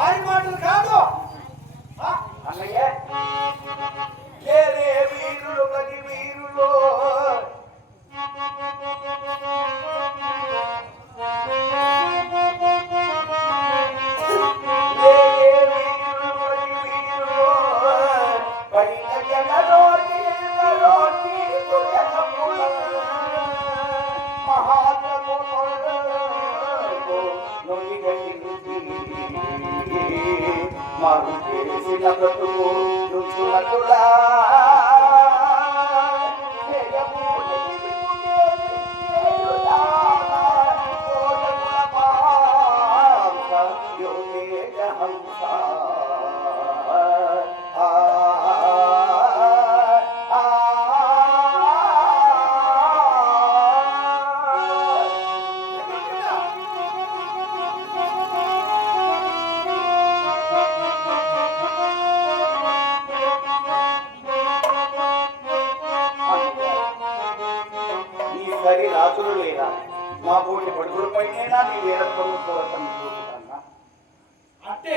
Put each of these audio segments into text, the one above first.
వారి మాటలు కాదు అన్నయ్య. Maruti, Maruti, Maruti, రాజులు లేదా మా పోటీ పడుకులపైనైనా నీ వేరత్వం కోరతం అంటే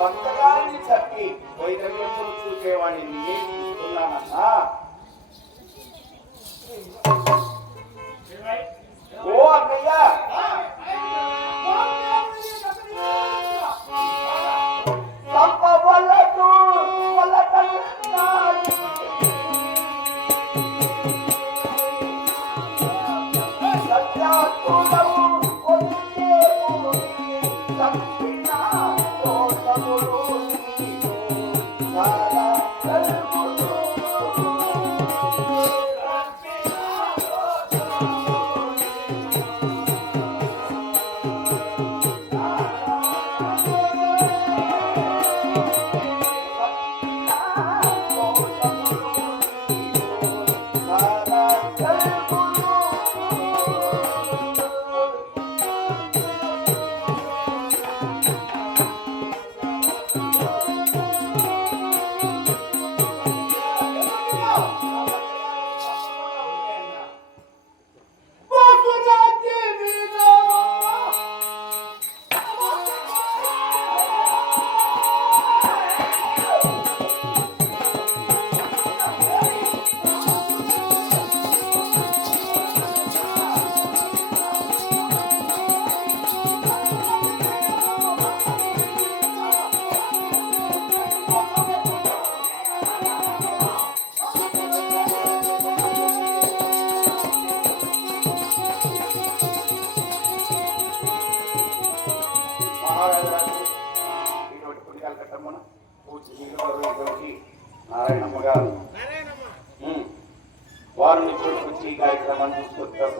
నీలాగా భక్తగారిని చక్కి వైద్యములు చూసేవాడిని నేనే చూస్తున్నానన్నా ఓ అన్నయ్య సంపవలదు వలకన్నాయి. సత్యాత్ములవు ఒదిగేవు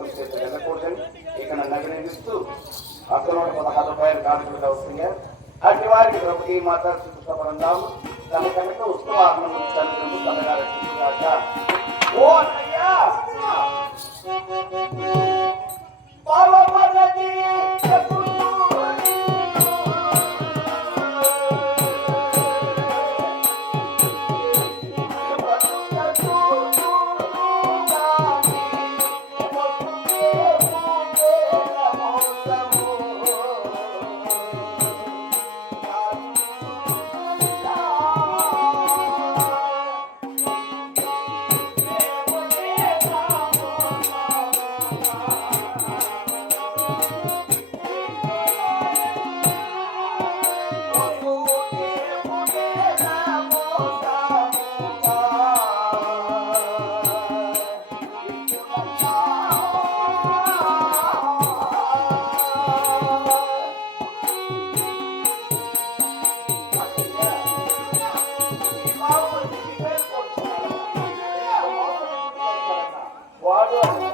దర్శనం చేసి వెళ్ళకూడదని ఇక నన్ను అభినందిస్తూ అక్కడ పదహారు రూపాయలు కానుకలు వస్తున్నాయి అటు వారికి ప్రభుత్వ మాత సుఖపరందాము తన కనుక ఉత్సవాహనం చంద్రము తనగా రక్షించుగాక ఓ అన్నయ్య! 와.